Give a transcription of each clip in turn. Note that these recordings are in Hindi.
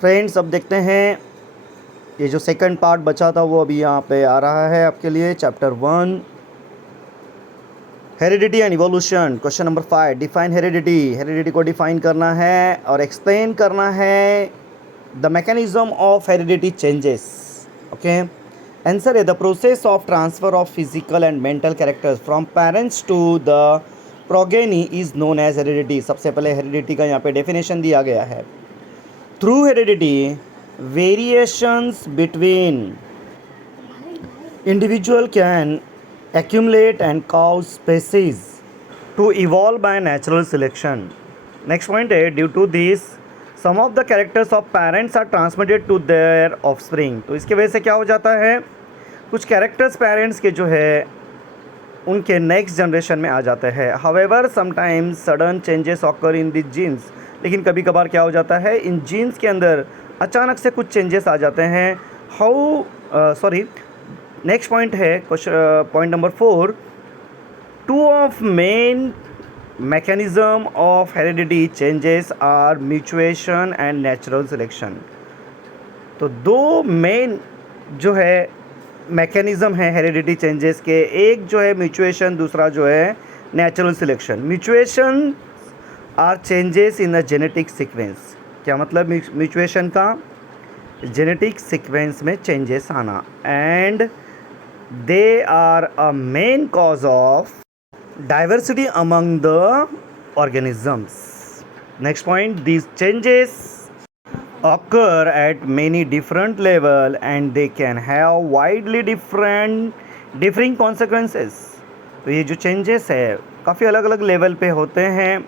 फ्रेंड्स, अब देखते हैं ये जो सेकंड पार्ट बचा था वो अभी यहाँ पे आ रहा है आपके लिए। Chapter 1 heredity and evolution. Question number 5, define heredity. Heredity को डिफाइन करना है और एक्सप्लेन करना है the mechanism of heredity changes. Okay, answer है the process of transfer of physical and mental characters from parents to the progeny is known as heredity. सबसे पहले हेरिडिटी का यहाँ पे डेफिनेशन दिया गया है। Through heredity, variations between individual can accumulate and cause species to evolve by natural selection. Next point है, due to this, some of the characters of parents are transmitted to their offspring. तो इसके वजह से क्या हो जाता है, कुछ कैरेक्टर्स पेरेंट्स के जो है उनके नेक्स्ट जनरेशन में आ जाते हैं। However sometimes sudden changes occur in the genes. लेकिन कभी कभार क्या हो जाता है, इन जीन्स के अंदर अचानक से कुछ चेंजेस आ जाते हैं। नेक्स्ट पॉइंट है point number 4, two of main mechanism of heredity changes are mutation and natural selection. तो दो मेन जो है मैकेनिज्म है हेरिडिटी चेंजेस के, एक जो है म्यूचुएशन, दूसरा जो है natural selection. Mutation are changes in a genetic sequence. क्या मतलब म्यूचुएशन का, जेनेटिक सीक्वेंस में चेंजेस आना, and they are a main cause of diversity among the organisms. Next point, these changes occur at many different level and they can have widely differing consequences। तो ये जो चेंजेस है काफ़ी अलग अलग लेवल पे होते हैं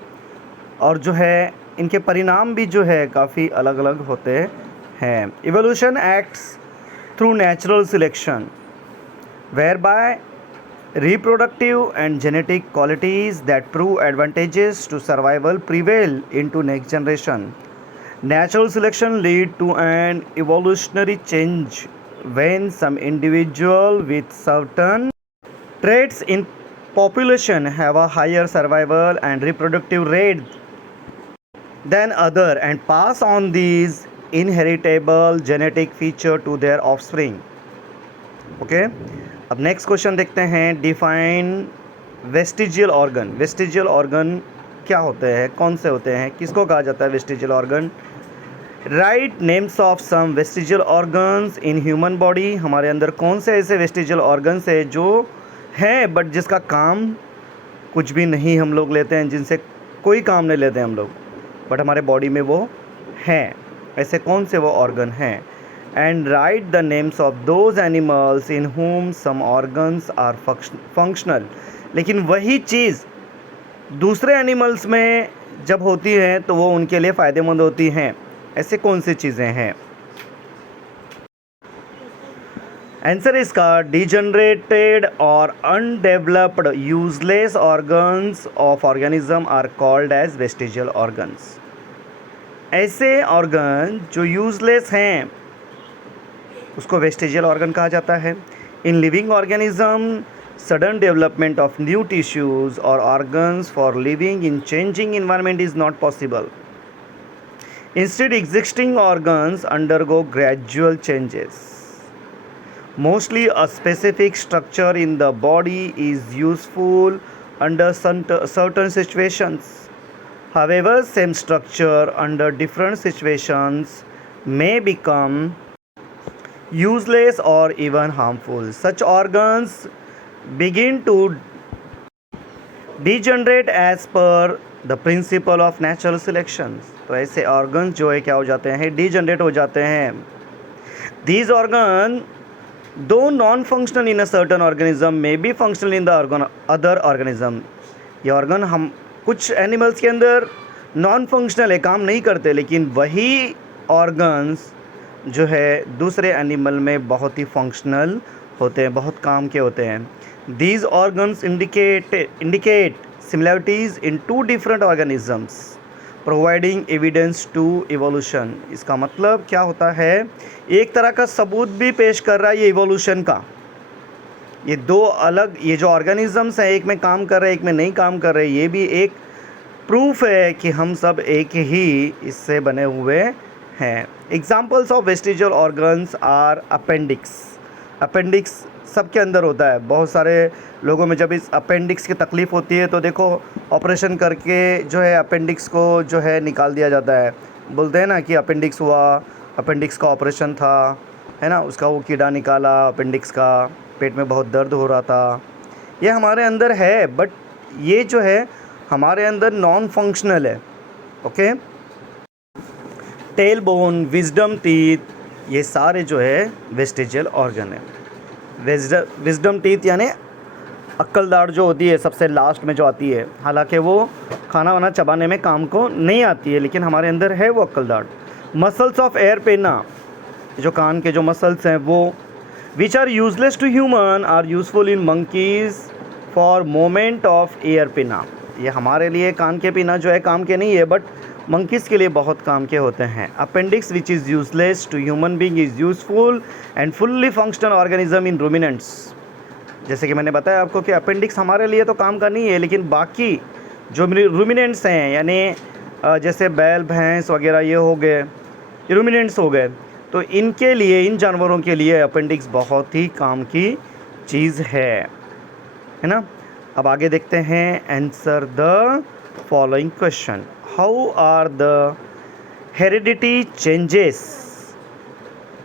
और जो है इनके परिणाम भी जो है काफ़ी अलग अलग होते हैं। Evolution acts through natural selection whereby reproductive and genetic qualities that prove advantageous to survival prevail into next generation। Natural selection lead to an evolutionary change when some individual with certain traits in population have a higher survival and reproductive rate than other and pass on these inheritable genetic feature to their offspring। Okay, अब नेक्स्ट क्वेश्चन देखते हैं, define vestigial organ. Vestigial organ क्या होते हैं, कौन से होते हैं, किसको कहा जाता है vestigial organ. Write names of some vestigial organs in human body. हमारे अंदर कौन से ऐसे वेस्टिजियल ऑर्गन्स है जो हैं बट जिसका काम कुछ भी नहीं हम लोग लेते हैं, जिनसे कोई काम नहीं लेते हम लोग, बट हमारे बॉडी में वो हैं, ऐसे कौन से वो ऑर्गन हैं। And write the names of those animals in whom some organs are functional. लेकिन वही चीज़ दूसरे एनिमल्स में जब होती है तो वो उनके लिए फ़ायदेमंद होती हैं, ऐसे कौन सी चीज़ें हैं। आंसर इसका, डिजनरेटेड और undeveloped useless organs of organism are called as vestigial organs. ऐसे ऑर्गन जो यूजलेस हैं उसको वेस्टिजियल ऑर्गन कहा जाता है। In living organism sudden development of new tissues और organs for living in changing environment is not possible. Instead, existing organs undergo gradual changes. Mostly, a specific structure in the body is useful under certain situations. However, same structure under different situations may become useless or even harmful. Such organs begin to degenerate as per the principle of natural selection. तो ऐसे ऑर्गन्स जो है क्या हो जाते हैं, डिजनरेट हो जाते हैं। These organ do non functional in a certain organism में be functional in the other organism. ये ऑर्गन हम कुछ एनिमल्स के अंदर नॉन फंक्शनल है, काम नहीं करते, लेकिन वही ऑर्गन्स जो है दूसरे एनिमल में बहुत ही फंक्शनल होते हैं, बहुत काम के होते हैं। These organs indicate similarities in two different organisms providing evidence to evolution। इसका मतलब क्या होता है, एक तरह का सबूत भी पेश कर रहा है ये इवोल्यूशन का। ये दो अलग, ये जो ऑर्गेनिजम्स हैं, एक में काम कर रहे हैं, एक में नहीं काम कर रहे, ये भी एक प्रूफ है कि हम सब एक ही इससे बने हुए हैं। Examples of vestigial organs are appendix. Appendix सबके अंदर होता है। बहुत सारे लोगों में जब इस अपेंडिक्स की तकलीफ़ होती है तो देखो ऑपरेशन करके जो है अपेंडिक्स को जो है निकाल दिया जाता है। बोलते हैं ना कि अपेंडिक्स हुआ, अपेंडिक्स का ऑपरेशन था, है ना, उसका वो कीड़ा निकाला अपेंडिक्स का, पेट में बहुत दर्द हो रहा था। ये हमारे अंदर है, बट ये जो है हमारे अंदर नॉन फंक्शनल है। Okay. Tail bone, wisdom teeth, ये सारे जो है वेस्टिजियल ऑर्गन है। विजडम टीथ यानी अक्ल दाढ़ जो होती है सबसे लास्ट में जो आती है, हालांकि वो खाना वाना चबाने में काम को नहीं आती है, लेकिन हमारे अंदर है वो अक्ल दाढ़। मसल्स ऑफ एयर पेना, जो कान के जो मसल्स हैं वो, which are useless to human are useful in monkeys for moment of ear pinna. ये हमारे लिए कान के पिना जो है काम के नहीं है, बट मंकीज़ के लिए बहुत काम के होते हैं। Appendix which is useless to human being is useful and fully functional organism in ruminants. जैसे कि मैंने बताया आपको कि अपेंडिक्स हमारे लिए तो काम का नहीं है, लेकिन बाकी जो रूमिनेंट्स हैं यानी जैसे बैल भैंस वगैरह ये हो गए, रूमिनेंट्स हो गए, तो इनके लिए, इन जानवरों के लिए अपेंडिक्स बहुत ही काम की चीज़ है ना। अब आगे देखते हैं। Answer the following question. How are the heredity changes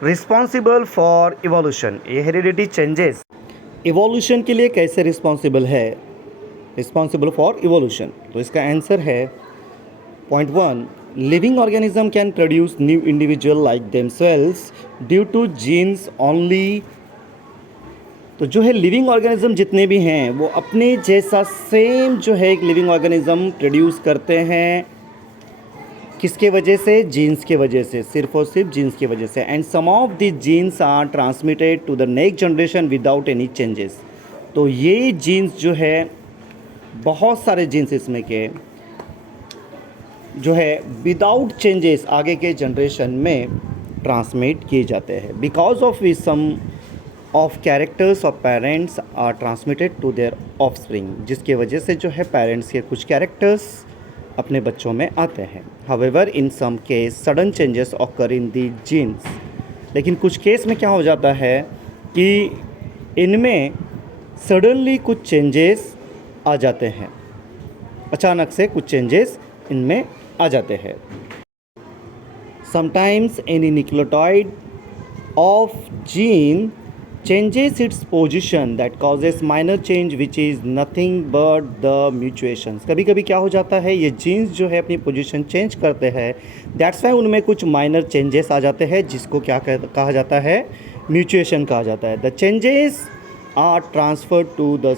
responsible for evolution. ये हेरिडिटी चेंजेस इवोल्यूशन के लिए कैसे रिस्पॉन्सिबल है, रिस्पॉन्सिबल फॉर इवोल्यूशन? तो इसका आंसर है point 1, living organism can produce new individual like themselves due to genes only. तो जो है लिविंग ऑर्गेनिज्म जितने भी हैं वो अपने जैसा सेम जो है एक लिविंग ऑर्गेनिज्म प्रोड्यूस करते हैं। किसके वजह से? जीन्स के वजह से, सिर्फ और सिर्फ जीन्स की वजह से। And some of the genes are transmitted to the next generation without any changes. तो ये जीन्स जो है, बहुत सारे जीन्स इसमें के जो है विदाउट चेंजेस आगे के जनरेशन में ट्रांसमिट किए जाते हैं। Because of which some of characters of parents are transmitted to their offspring, जिसके वजह से जो है पेरेंट्स के कुछ कैरेक्टर्स अपने बच्चों में आते हैं। However in some case sudden changes occur in the genes. लेकिन कुछ केस में क्या हो जाता है कि इनमें सडनली कुछ चेंजेस आ जाते हैं, अचानक से कुछ चेंजेस इनमें आ जाते हैं। Sometimes any nucleotide of gene changes its position that causes minor change which is nothing but the mutations। कभी कभी क्या हो जाता है, ये जीन्स जो है अपनी पोजीशन चेंज करते हैं, दैट्स वाई उनमें कुछ माइनर चेंजेस आ जाते हैं, जिसको क्या कहा जाता है? म्यूचुएशन कहा जाता है। The changes are transferred to the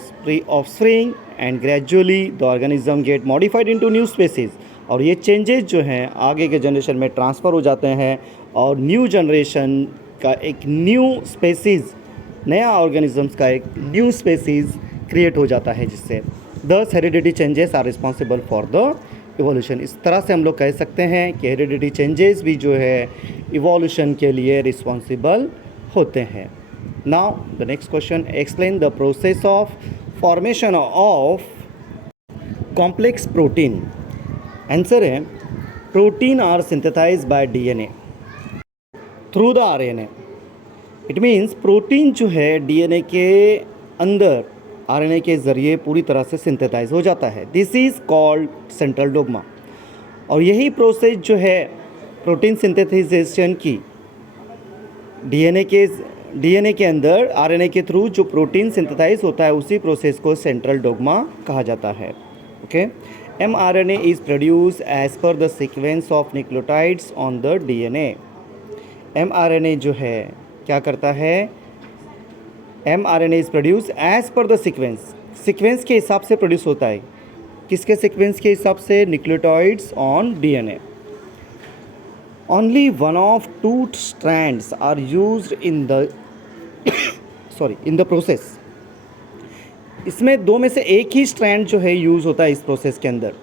offspring and gradually the organism get modified into new species. और ये चेंजेस जो हैं आगे के जनरेशन में ट्रांसफ़र हो जाते हैं और न्यू जनरेशन का एक न्यू स्पेसीज़, नया ऑर्गेनिजम्स का एक न्यू स्पेसीज़ क्रिएट हो जाता है, जिससे thus heredity changes are responsible for the evolution. इस तरह से हम लोग कह सकते हैं कि हेरिडिटी चेंजेस भी जो है इवोल्यूशन के लिए रिस्पॉन्सिबल होते हैं। Now the next question, explain the process of formation of complex protein. Answer है protein are synthesize by DNA through the RNA. It means protein जो है डीएनए के अंदर आरएनए के ज़रिए पूरी तरह से सिंथेसाइज हो जाता है। This is called central dogma. और यही प्रोसेस जो है प्रोटीन सिंथेसाइजेशन की, डीएनए के अंदर आरएनए के थ्रू जो प्रोटीन सिंथेसाइज होता है, उसी प्रोसेस को सेंट्रल डोग्मा कहा जाता है। Okay. mRNA is produce as per the sequence of nucleotides on the DNA. mRNA जो है क्या करता है? mRNA is produce as per the sequence के हिसाब से प्रोड्यूस होता है। किसके सीक्वेंस के हिसाब से? Nucleotides on DNA. Only one of two strands are used in the in the process. इसमें दो में से एक ही स्ट्रैंड जो है यूज़ होता है इस प्रोसेस के अंदर।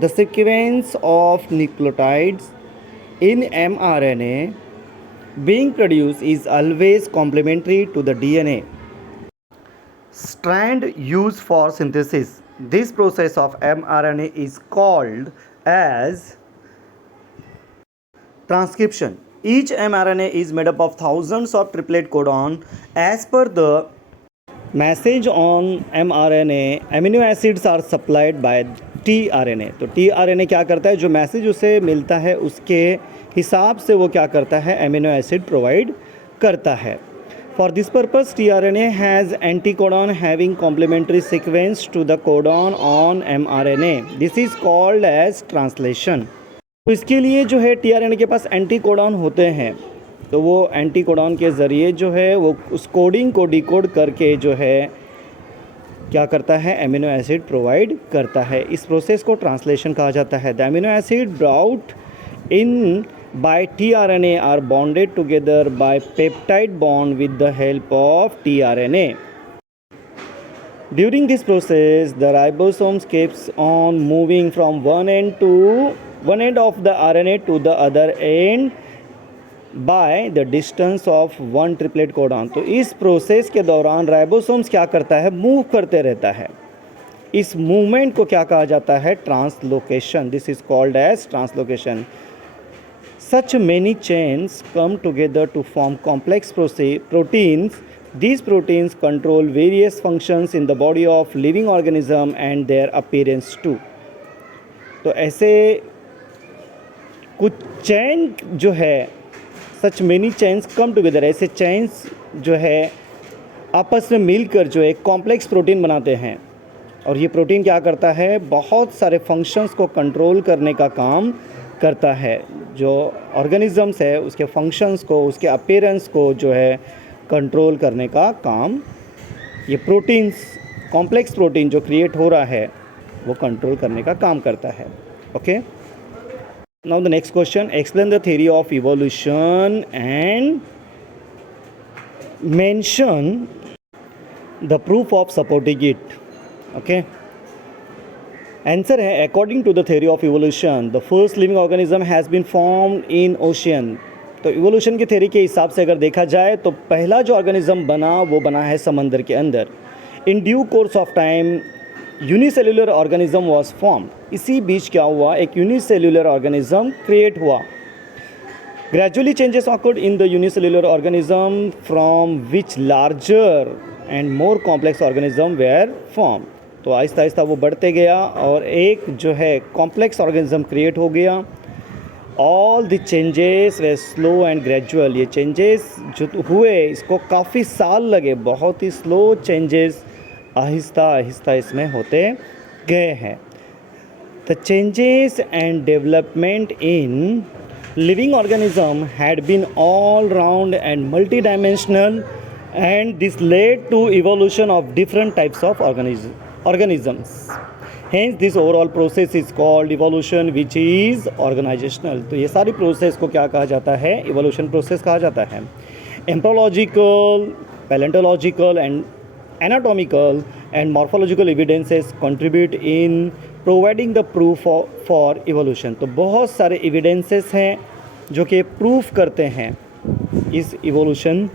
The sequence of nucleotides in mRNA being produced is always complementary to the DNA strand used for synthesis. This process of mRNA is called as Transcription. Each mRNA is made up of thousands of triplet codon. As per the message on mRNA, amino acids are supplied by tRNA. तो tRNA क्या करता है, जो मैसेज उसे मिलता है उसके हिसाब से वो क्या करता है, एमिनो एसिड प्रोवाइड करता है. For this purpose, tRNA has anticodon having complementary sequence to the codon on mRNA. This is called as translation. तो इसके लिए जो है tRNA के पास एंटीकोडॉन होते हैं, तो वो एंटीकोडॉन के ज़रिए जो है वो उस कोडिंग को डिकोड करके जो है क्या करता है, एमिनो एसिड प्रोवाइड करता है. इस प्रोसेस को ट्रांसलेशन कहा जाता है. The amino acid brought in by tRNA are bonded together by peptide bond with the help of tRNA. During this process, the ribosome keeps on moving from one end of the RNA to the other end by the distance of one triplet codon. तो इस प्रोसेस के दौरान राइबोसोम्स क्या करता है, मूव करते रहता है. इस मूवमेंट को क्या कहा जाता है, translocation. This is called as translocation. Such many chains come together to form complex proteins. These proteins control various functions in the body of living organism and their appearance too. तो ऐसे कुछ चैन जो है, सच मेनी चैन्स कम टुगेदर, ऐसे चैन्स जो है आपस में मिलकर जो एक कॉम्प्लेक्स प्रोटीन बनाते हैं. और ये प्रोटीन क्या करता है, बहुत सारे फंक्शंस को कंट्रोल करने का काम करता है. जो ऑर्गेनिजम्स है उसके फंक्शंस को, उसके अपीयरेंस को जो है कंट्रोल करने का काम ये प्रोटीन्स, कॉम्प्लेक्स प्रोटीन जो क्रिएट हो रहा है वो कंट्रोल करने का काम करता है. Okay, now the next question, explain the theory of evolution and mention the proof of supporting it. Okay, answer है, according to the theory of evolution the first living organism has been formed in ocean. तो इवोल्यूशन की थ्योरी के हिसाब से अगर देखा जाए तो पहला जो ऑर्गेनिज्म बना वो बना है समंदर के अंदर. In due course of time unicellular organism was form. इसी बीच क्या हुआ, एक यूनिसेल्युलर ऑर्गेनिज्म क्रिएट हुआ. Gradually changes occurred in the unicellular organism from which larger and more complex organism were form. तो आहिस्ता आहिस्ता वो बढ़ते गया और एक जो है कॉम्प्लेक्स ऑर्गेनिज्म क्रिएट हो गया. All the changes way slow and gradual. ये चेंजेस जो हुए इसको काफ़ी साल लगे, बहुत ही स्लो चेंजेस आहिस्ता आहिस्ता इसमें होते गए हैं. The changes and development in living organism had been all round and multi dimensional and this led to evolution of different types of organisms. Hence this overall process is called evolution, which is organizational. तो ये सारी प्रोसेस को क्या कहा जाता है, evolution process कहा जाता है. Embryological, paleontological and anatomical and morphological evidences contribute in providing the proof for evolution. तो बहुत सारे evidences हैं जो कि प्रूफ करते हैं इस evolution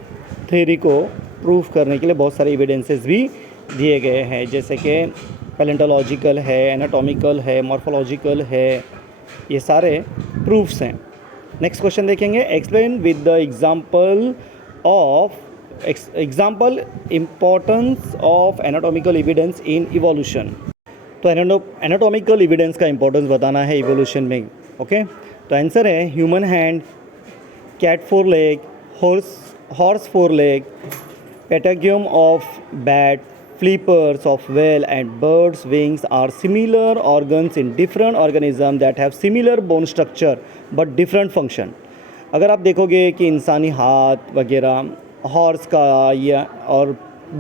थ्योरी को प्रूफ करने के लिए बहुत सारे एविडेंसेस भी दिए गए हैं, जैसे कि पैलेंटोलॉजिकल है, एनाटॉमिकल है, मॉर्फोलॉजिकल है, ये सारे प्रूफ्स हैं. नेक्स्ट क्वेश्चन देखेंगे, explain with the example importance of anatomical evidence in evolution. तो एनाटॉमिकल एविडेंस का इम्पोर्टेंस बताना है इवोल्यूशन में. ओके, तो आंसर है human hand, cat 4 leg, horse 4 leg, patagium of bat, flippers of whale and birds wings are similar organs in different organisms that have similar bone structure but different function. अगर आप देखोगे कि इंसानी हाथ वगैरह, हॉर्स का या और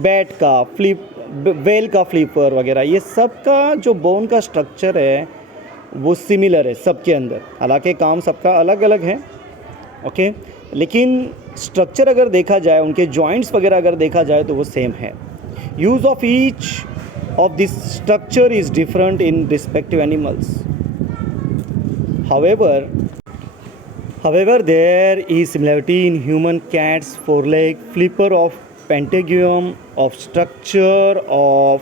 बैट का, वेल का फ्लिपर वगैरह, ये सब का जो बोन का स्ट्रक्चर है वो सिमिलर है सबके अंदर. हालांकि काम सबका अलग अलग है. ओके, लेकिन स्ट्रक्चर अगर देखा जाए, उनके जॉइंट्स वगैरह अगर देखा जाए तो वो सेम है. Use of each of this structure is different in respective animals. However, there is similarity in human cat's 4-leg, flipper of pentagium, of structure of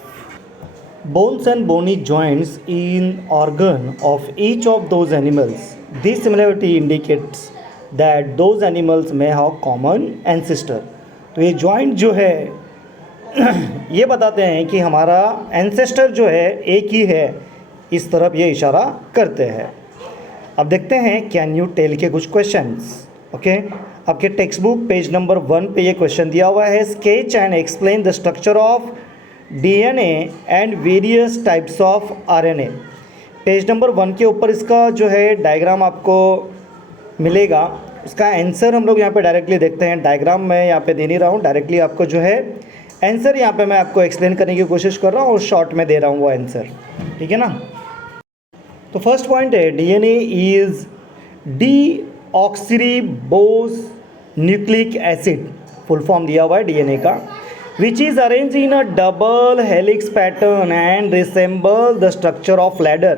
bones and bony joints in organ of each of those animals. This similarity indicates that those animals में हैव कॉमन एंसेस्टर। तो ये जॉइंट जो है ये बताते हैं कि हमारा एंसेस्टर जो है एक ही है, इस तरफ ये इशारा करते हैं। अब देखते हैं कैन यू टेल के कुछ क्वेश्चंस। ओके, आपके टेक्स्ट बुक पेज नंबर 1 पे ये क्वेश्चन दिया हुआ है, sketch and explain the structure of DNA and various types of RNA. Page number 1 के ऊपर इसका जो है डायग्राम आपको मिलेगा। उसका आंसर हम लोग यहाँ पे डायरेक्टली देखते हैं। डायग्राम मैं यहाँ पे दे नहीं रहा हूँ, डायरेक्टली आपको जो है आंसर यहाँ पे मैं आपको एक्सप्लेन करने की कोशिश कर रहा हूँ और शॉर्ट में दे रहा हूँ वो आंसर, ठीक है ना। तो फर्स्ट पॉइंट है DNA is deoxyribose nucleic acid, full form दिया हुआ है डीएनए का, which is arrange in a double helix pattern and resemble the structure of ladder.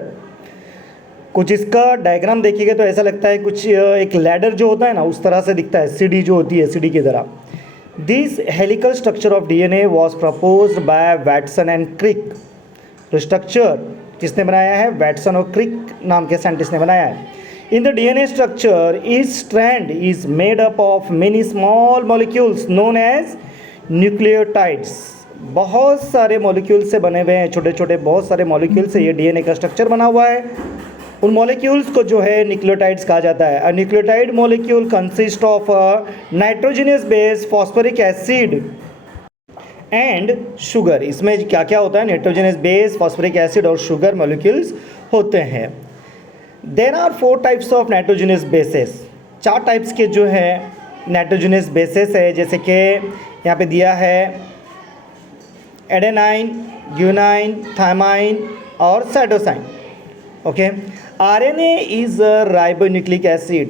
कुछ इसका डायग्राम देखिएगा तो ऐसा लगता है कुछ एक लैडर जो होता है ना उस तरह से दिखता है, सीढ़ी जो होती है सीढ़ी की तरह। This helical structure of DNA was proposed by Watson and Crick. तो स्ट्रक्चर किसने बनाया है? वैटसन और क्रिक नाम के साइंटिस्ट ने बनाया है। In the DNA structure each strand is made up of many small molecules known as nucleotides. बहुत सारे मॉलिक्यूल से बने हुए हैं, छोटे छोटे बहुत सारे मॉलिक्यूल से ये डीएनए का स्ट्रक्चर बना हुआ है। उन मॉलिक्यूल्स को जो है न्यूक्लियोटाइड्स कहा जाता है। A nucleotide molecule consist of nitrogenous base, phosphoric acid and sugar. इसमें क्या क्या होता है? नाइट्रोजनस बेस, फॉस्फोरिक एसिड और शुगर मॉलिक्यूल्स होते हैं। There are 4 types of nitrogenous bases. 4 types के जो है नाइट्रोजनस बेसेस है, जैसे कि यहाँ पे दिया है एडेनाइन, ग्यूनाइन, थायमाइन और cytosine. Okay, RNA is a ribonucleic acid.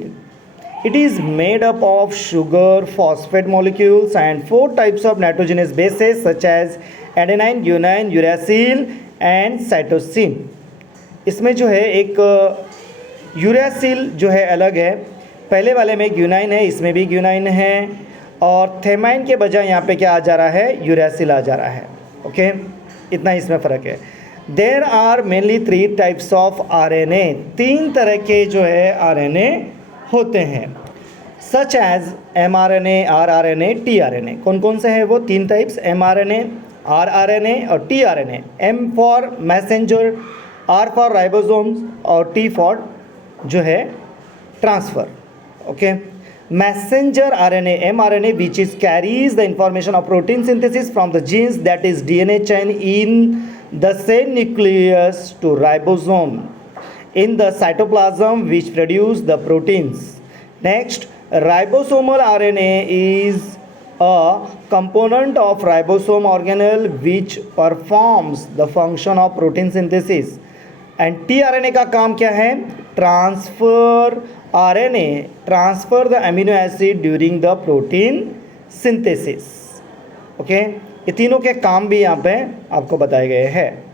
It is made up of sugar, phosphate molecules and 4 types of nitrogenous bases such as adenine, guanine, uracil and cytosine. इसमें जो है एक यूरासिल जो है अलग है, पहले वाले में ग्यूनाइन है, इसमें भी ग्यूनाइन है और थेमाइन के बजाय यहाँ पे क्या आ जा रहा है? यूरासिल आ जा रहा है। ओके, इतना इसमें फ़र्क है। There are mainly 3 types of RNA। 3 तरह के जो है RNA होते हैं, such as mRNA, rRNA, tRNA। कौन कौन से हैं वो 3 टाइप्स? mRNA, rRNA और tRNA। M for messenger, R for ribosomes और T फॉर जो है transfer. Okay, messenger RNA mRNA which is carries the information of protein synthesis from the genes that is DNA chain in the cell nucleus to ribosome in the cytoplasm which produce the proteins. Next, ribosomal RNA is a component of ribosome organelle which performs the function of protein synthesis. And tRNA का काम क्या है? Transfer RNA, transfer the amino acid during the protein synthesis. Okay, ये तीनों के काम भी यहाँ पे आपको बताए गए हैं।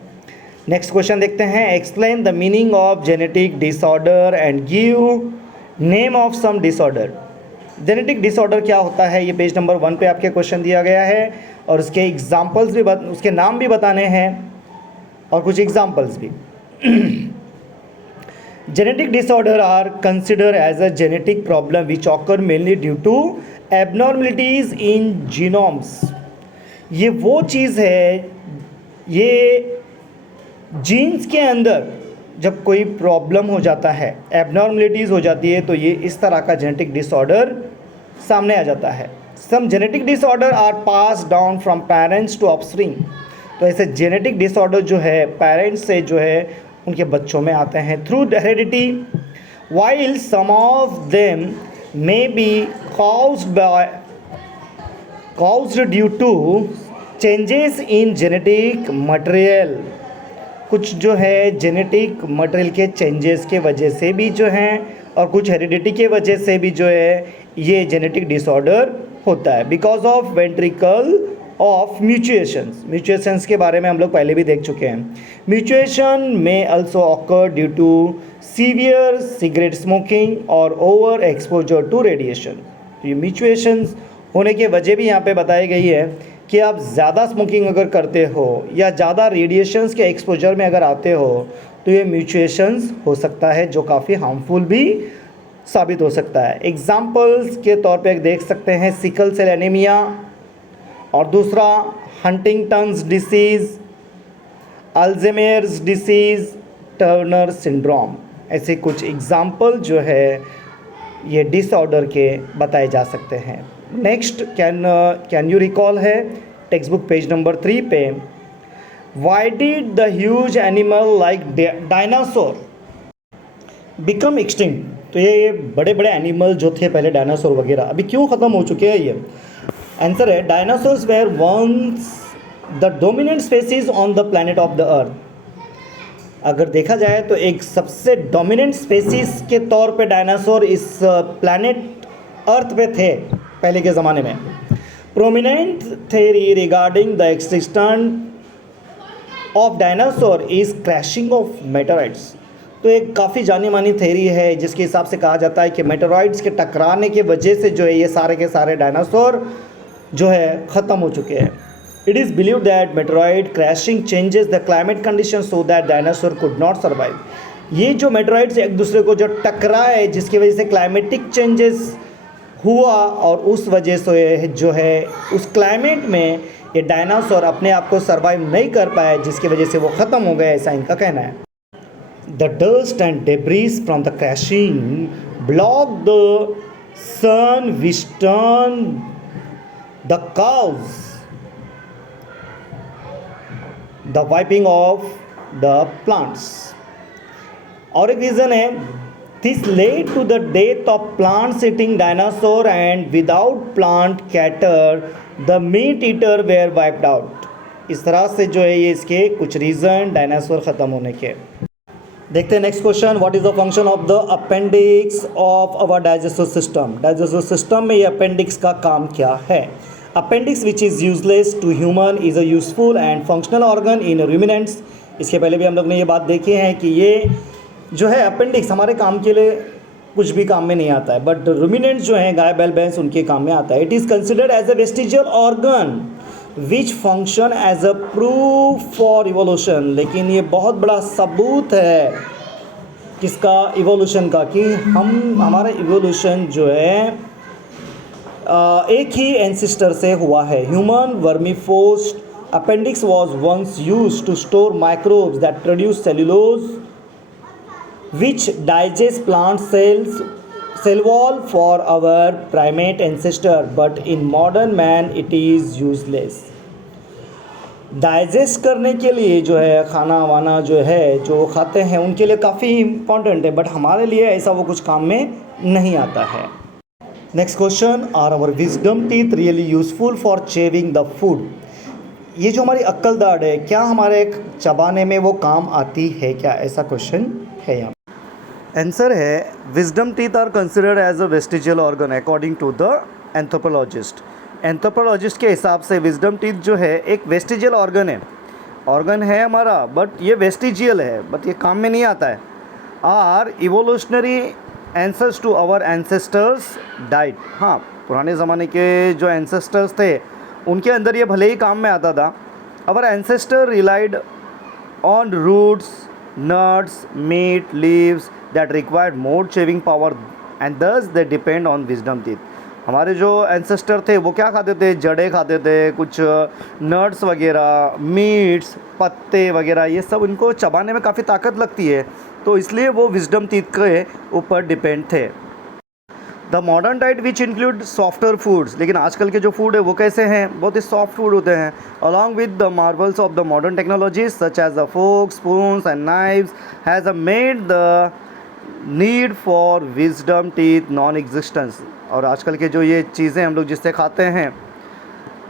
नेक्स्ट क्वेश्चन देखते हैं, explain the meaning of genetic disorder and give name of some disorder. Genetic disorder क्या होता है? ये पेज नंबर 1 पे आपके क्वेश्चन दिया गया है और उसके एग्जाम्पल्स भी उसके नाम भी बताने हैं और कुछ एग्जाम्पल्स भी। Genetic disorder are considered as a genetic problem which occur mainly due to abnormalities in genomes. ये वो चीज़ है, ये जीन्स के अंदर जब कोई प्रॉब्लम हो जाता है, एबनॉर्मलिटीज़ हो जाती है, तो ये इस तरह का जेनेटिक डिसऑर्डर सामने आ जाता है। Some genetic disorder are pass down from parents to offspring. तो ऐसे जेनेटिक डिसऑर्डर जो है पेरेंट्स से जो है उनके बच्चों में आते हैं through heredity, while some of them may be caused due to changes in genetic material. कुछ जो है जेनेटिक मटेरियल के चेंजेस के वजह से भी जो हैं और कुछ हेरिडिटी के वजह से भी जो है ये जेनेटिक डिसऑर्डर होता है। बिकॉज ऑफ वेंट्रिकल ऑफ म्यूचुएशंस के बारे में हम लोग पहले भी देख चुके हैं। Mutation may also occur due to severe cigarette smoking और ओवर एक्सपोजर टू रेडिएशन। ये म्यूचुएशंस होने की वजह भी यहाँ पे बताई गई है कि आप ज़्यादा स्मोकिंग अगर करते हो या ज़्यादा रेडिएशंस के एक्सपोजर में अगर आते हो तो ये म्यूचुएशंस हो सकता है जो काफ़ी हार्मफुल भी साबित हो सकता है। एग्जाम्पल्स के तौर पे देख सकते हैं सिकल सेल एनीमिया, और दूसरा Huntington's disease, Alzheimer's disease, Turner syndrome. ऐसे कुछ एग्जाम्पल जो है ये डिसऑर्डर के बताए जा सकते हैं। नेक्स्ट कैन यू रिकॉल है टेक्स्ट बुक पेज नंबर 3 पे, why did the huge animal like dinosaur become extinct. तो ये बड़े बड़े एनिमल जो थे पहले डायनासोर वगैरह, अभी क्यों ख़त्म हो चुके हैं? ये आंसर है dinosaurs were once the dominant species on the planet of the earth. अगर देखा जाए तो एक सबसे डोमिनेंट स्पेसीज के तौर पे डायनासोर इस प्लैनेट अर्थ पे थे पहले के ज़माने में। Prominent theory regarding the extinction of dinosaur is crashing of meteorites. तो एक काफ़ी जानी मानी थेरी है जिसके हिसाब से कहा जाता है कि मेटेराइट्स के टकराने के वजह से जो है ये सारे के सारे डायनासोर जो है ख़त्म हो चुके हैं। It is believe that meteorite crashing changes the climate condition so that dinosaur could not survive. ये जो मेटेराइट्स एक दूसरे को जो टकराए जिसकी वजह से क्लाइमेटिक चेंजेस हुआ, और उस वजह से जो है उस क्लाइमेट में ये डायनासोर अपने आप को सर्वाइव नहीं कर पाए, जिसकी वजह से वो ख़त्म हो गए, ऐसा इनका कहना है। The dust and debris from the crashing blocked the sun, which turned the cows, the wiping of the plants. और एक रीज़न है, this led to the death of plant-eating dinosaur, and without plant cattle, the meat eater were wiped out. इस तरह से जो है ये इसके कुछ रीज़न डायनासोर ख़त्म होने के। देखते हैं next question, what is the function of the appendix of our digestive system. Digestive system में ये अपेंडिक्स का काम क्या है? Appendix which is useless to human is a useful and functional organ in ruminants. इसके पहले भी हम लोग ने ये बात देखी है कि ये जो है अपेंडिक्स हमारे काम के लिए कुछ भी काम में नहीं आता है, बट रूमिनेंट्स जो हैं गाय बैल भैंस उनके काम में आता है। It is considered as a vestigial organ which function as a proof for evolution. लेकिन ये बहुत बड़ा सबूत है किसका? इवोल्यूशन का, कि हमारा इवोल्यूशन जो है एक ही एंसिस्टर से हुआ है। Human vermiform appendix was once use to store microbes that produce cellulose which digest plant cells cell wall for our primate ancestor, but in modern man it is useless. Digest करने के लिए जो है खाना वाना जो है जो खाते हैं उनके लिए काफ़ी इम्पॉर्टेंट है, बट हमारे लिए ऐसा वो कुछ काम में नहीं आता है। Next question, are our wisdom teeth really useful for chewing the food. ये जो हमारी अक्ल दाढ़ है क्या हमारे चबाने में वो काम आती है क्या? ऐसा क्वेश्चन है यहाँ। आंसर है wisdom teeth are considered as a vestigial organ according to the anthropologist. Anthropologist के हिसाब से विजडम टीथ जो है एक वेस्टिजियल ऑर्गन है हमारा, बट ये वेस्टिजियल है, बट ये काम में नहीं आता है। Are evolutionary answers to our ancestors diet. हाँ, पुराने ज़माने के जो एंसेस्टर्स थे उनके अंदर ये भले ही काम में आता था। Our ancestor relied on roots, nuts, meat, leaves that required more chewing power and thus they depend on wisdom teeth. हमारे जो एंसेस्टर थे वो क्या खाते थे? जड़ें खाते थे, कुछ नट्स वगैरह, मीट्स, पत्ते वगैरह, ये सब उनको चबाने में काफ़ी ताकत लगती है, तो इसलिए वो विजडम टीथ के ऊपर डिपेंड थे। The modern diet which include softer foods. लेकिन आजकल के जो फूड है वो कैसे हैं? बहुत ही सॉफ्ट फूड होते हैं। Along with the marvels of the modern technologies such as the fork, spoons and knives has made the need for wisdom teeth non existence. और आजकल के जो ये चीज़ें हम लोग जिससे खाते हैं,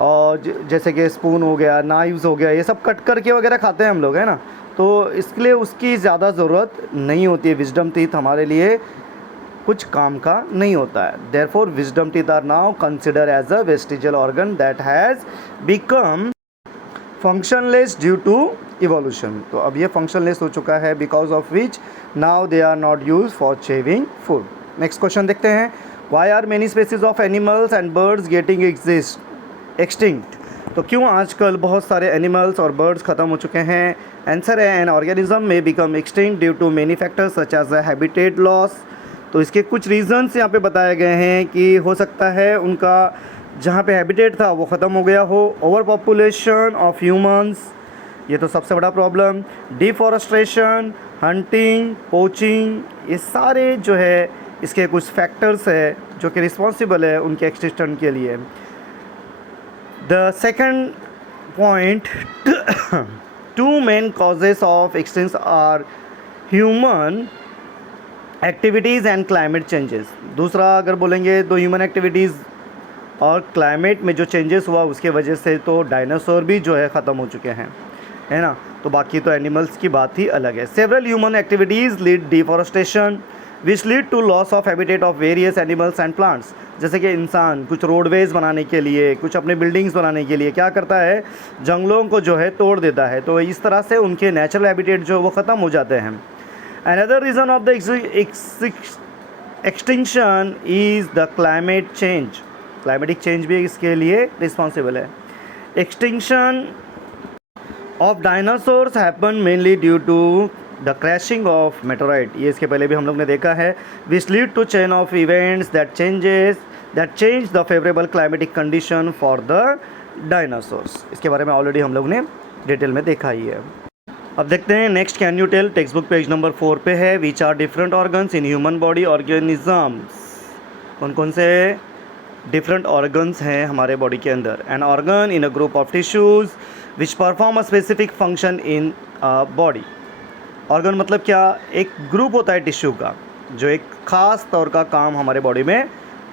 और जैसे कि स्पून हो गया, नाइव्स हो गया, ये सब कट करके वगैरह खाते हैं हम लोग, है ना, तो इसके लिए उसकी ज़्यादा ज़रूरत नहीं होती है। विजडम टीथ हमारे लिए कुछ काम का नहीं होता है। Therefore wisdom teeth are now consider as a vestigial organ that has become functionless due to evolution. तो अब ये फंक्शनलेस हो चुका है, because of which now they are not use for chewing food. Next question देखते हैं, why are many species of animals and birds getting extinct. तो क्यों आजकल बहुत सारे एनिमल्स और बर्ड्स ख़त्म हो चुके हैं? आंसर है an organism may become extinct due to many factors such as habitat loss, तो इसके कुछ रीज़न्स यहाँ पे बताए गए हैं कि हो सकता है उनका जहाँ पे हैबिटेट था वो ख़त्म हो गया हो, ओवर पॉपुलेशन ऑफ ह्यूमंस, ये तो सबसे बड़ा प्रॉब्लम, डिफॉरेस्टेशन, हंटिंग, पोचिंग, ये सारे जो है इसके कुछ फैक्टर्स है जो कि रिस्पॉन्सिबल है उनके एक्सटिंक्शन के लिए। The second point, two main causes of extinction are human activities and climate changes. दूसरा अगर बोलेंगे तो ह्यूमन एक्टिविटीज़ और क्लाइमेट में जो चेंजेस हुआ उसके वजह से तो डायनासोर भी जो है ख़त्म हो चुके हैं, है ना। तो बाकी तो एनिमल्स की बात ही अलग है। Several human activities lead deforestation which lead to loss of habitat of various animals and plants. जैसे कि इंसान कुछ रोडवेज़ बनाने के लिए, कुछ अपने बिल्डिंग्स बनाने के लिए क्या करता है, जंगलों को जो है तोड़ देता है, तो इस तरह से उनके नेचुरल हैबिटेट जो वो ख़त्म हो जाते हैं। Another reason of the extinction is the climate change. Climatic change भी इसके लिए रिस्पॉन्सिबल है। Extinction of dinosaurs happen mainly due to the crashing of meteorite, ये इसके पहले भी हम लोग ने देखा है, which lead to chain of events that change the favourable climatic condition for the dinosaurs. इसके बारे में ऑलरेडी हम लोग ने डिटेल में देखा ही है। अब देखते हैं next, can you tell, text book page number 4 पे है, which are different organs in human body organisms. कौन कौन से डिफरेंट ऑर्गन्स हैं हमारे बॉडी के अंदर। An organ in a group of tissues which perform a specific function in body. Organ मतलब क्या, एक ग्रुप होता है टिश्यू का जो एक ख़ास तौर का काम हमारे बॉडी में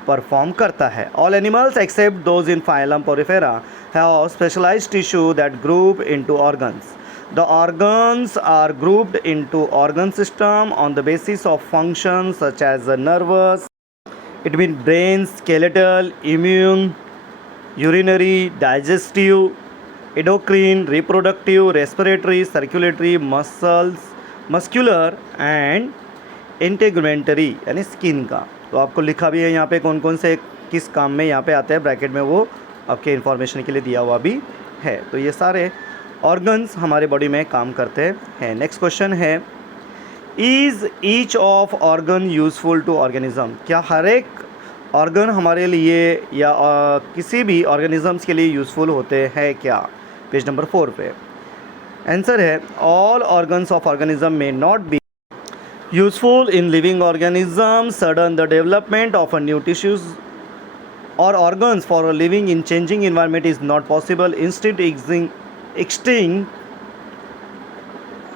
परफॉर्म करता है। All animals except those in phylum Porifera have specialised tissue that group into organs. The organs are grouped into organ system on the basis of functions such as the nervous, it means brain, skeletal, immune, urinary, digestive, endocrine, reproductive, respiratory, circulatory, muscular and integumentary यानी स्किन का। तो आपको लिखा भी है यहाँ पे कौन कौन से किस काम में यहाँ पे आते हैं, ब्रैकेट में वो आपके इन्फॉर्मेशन के लिए दिया हुआ भी है। तो ये सारे ऑर्गन्स हमारे बॉडी में काम करते हैं। नेक्स्ट क्वेश्चन है, is each of organ useful to organism. क्या हर एक ऑर्गन हमारे लिए या किसी भी ऑर्गेनिजम्स के लिए यूज़फुल होते हैं क्या। पेज नंबर 4 पे आंसर है, ऑल ऑर्गन्स ऑफ ऑर्गेनिज्म में not be useful in living organism, sudden the development of a new tissues और organs for living in changing environment is not possible. Instead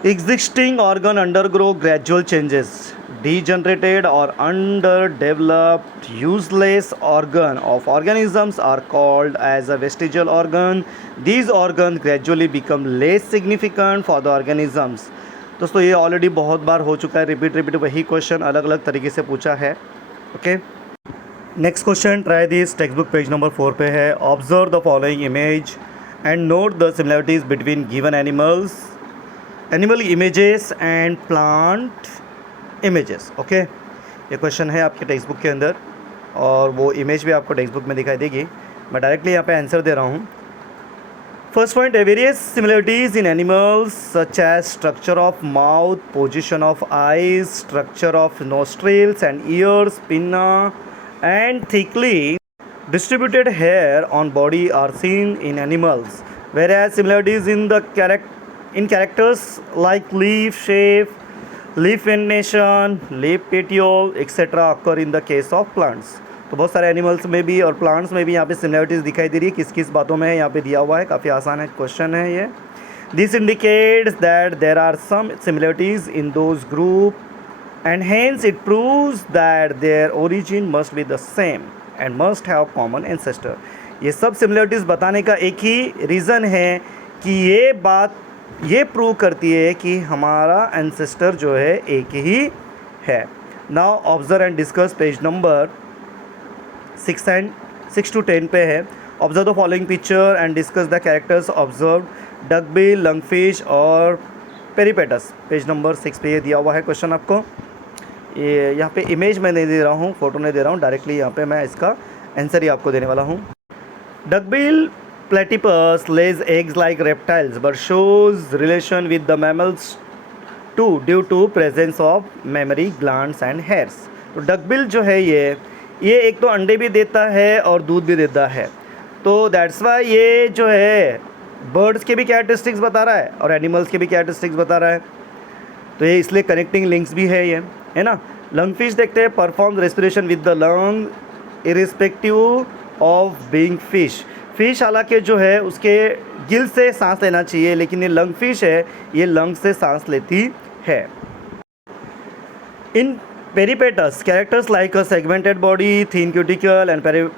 existing organ undergo gradual changes. Degenerated or underdeveloped useless organ of organisms are called as a vestigial organ. These organs gradually become less significant for the organisms. दोस्तों ये ऑलरेडी बहुत बार हो चुका है, रिपीट वही क्वेश्चन अलग अलग तरीके से पूछा है। Okay, next question, try this, text book page number 4 पे है। Observe the following image and note the similarities between given animal images and plant images। Okay, ये क्वेश्चन है आपके टेक्स्ट बुक के अंदर और वो इमेज भी आपको टेक्स्ट बुक में दिखाई देगी। मैं डायरेक्टली यहाँ पे आंसर दे रहा हूँ। First point, various similarities in animals such as structure of mouth, position of eyes, structure of nostrils and ears, pinna and thickly distributed hair on body are seen in animals, whereas similarities in characters like leaf shape, leaf venation, leaf petiole etc. occur in the case of plants। तो बहुत सारे एनिमल्स में भी और प्लांट्स में भी यहाँ पे सिमिलरिटीज़ दिखाई दे रही है। किस किस बातों में है यहाँ पे दिया हुआ है, काफ़ी आसान है क्वेश्चन है ये। This indicates that there are some similarities in those group and hence it proves that their origin must be the same and must have common ancestor. ये सब सिमिलरिटीज़ बताने का एक ही रीज़न है कि ये बात ये प्रूव करती है कि हमारा एंसेस्टर जो है एक ही है। Now observe and discuss, page number 6 to 10 पे है। Observe the following picture and discuss the characters observe, duckbill, lungfish और पेरीपेटस। पेज नंबर 6 पे ये दिया हुआ है क्वेश्चन आपको। ये यहाँ पे इमेज मैं नहीं दे रहा हूँ, फोटो नहीं दे रहा हूँ, डायरेक्टली यहाँ पे मैं इसका आंसर ही आपको देने वाला हूँ। Duckbill platypus lays eggs like reptiles but shows relation with the mammals too due to presence of mammary glands and hairs। तो डकबिल जो है ये एक तो अंडे भी देता है और दूध भी देता है, तो दैट्स वाई ये जो है बर्ड्स के भी कैरेक्टरिस्टिक्स बता रहा है और एनिमल्स के भी कैरेक्टरिस्टिक्स बता रहा है, तो ये इसलिए कनेक्टिंग लिंक्स भी है, ये है ना। लंग फिश देखते हैं, perform respiration with the lung irrespective of being fish. Fish हालांकि जो है उसके गिल से सांस लेना चाहिए, लेकिन ये लंग फिश है, ये लंग से सांस लेती है। In peripatus characters like a segmented body, thin cuticle and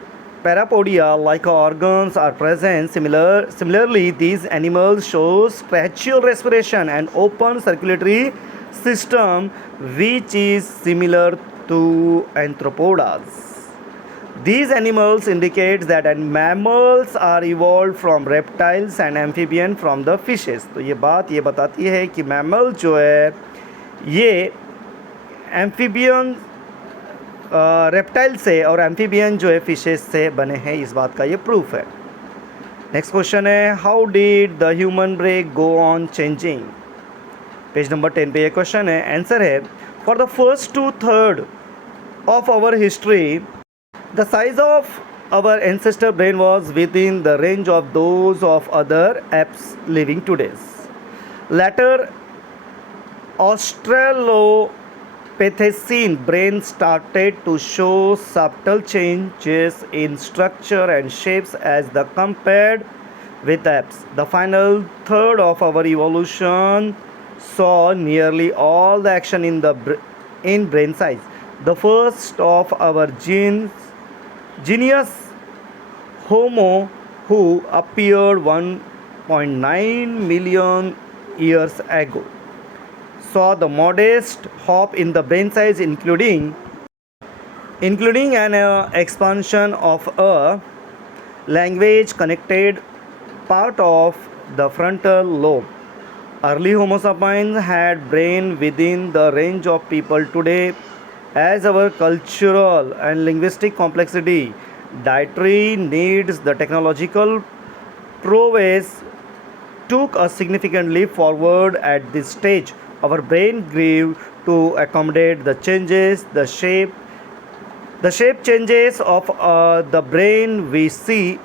parapodia like organs are present. Similarly, these animals show spatial respiration and open circulatory system, which is similar to anthropods. These animals indicate that mammals are evolved from reptiles and amphibians from the fishes. तो ये बात ये बताती है कि मैमल जो है ये एम्फीबियन रेप्टाइल से और एम्फीबियन जो है फिशेस से बने हैं, इस बात का ये प्रूफ है। नेक्स्ट क्वेश्चन है, how did the human brain go on changing. Page number 10 पे ये क्वेश्चन है। आंसर है, for the first 2/3 of our history the size of our ancestor brain was within the range of those of other apes living today's. Later Australopithecine brain started to show subtle changes in structure and shapes as the compared with apes. The final third of our evolution saw nearly all the action in brain size. The first of our genus Homo, who appeared 1.9 million years ago, saw the modest hop in the brain size, including an expansion of a language connected part of the frontal lobe. Early Homo sapiens had brain within the range of people today. As our cultural and linguistic complexity, dietary needs, the technological prowess took us significantly forward at this stage. Our brain grew to accommodate the changes, the shape changes of the brain we see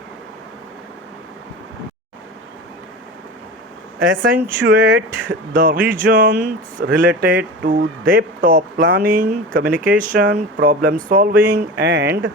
accentuate the regions related to depth of planning, communication, problem solving, and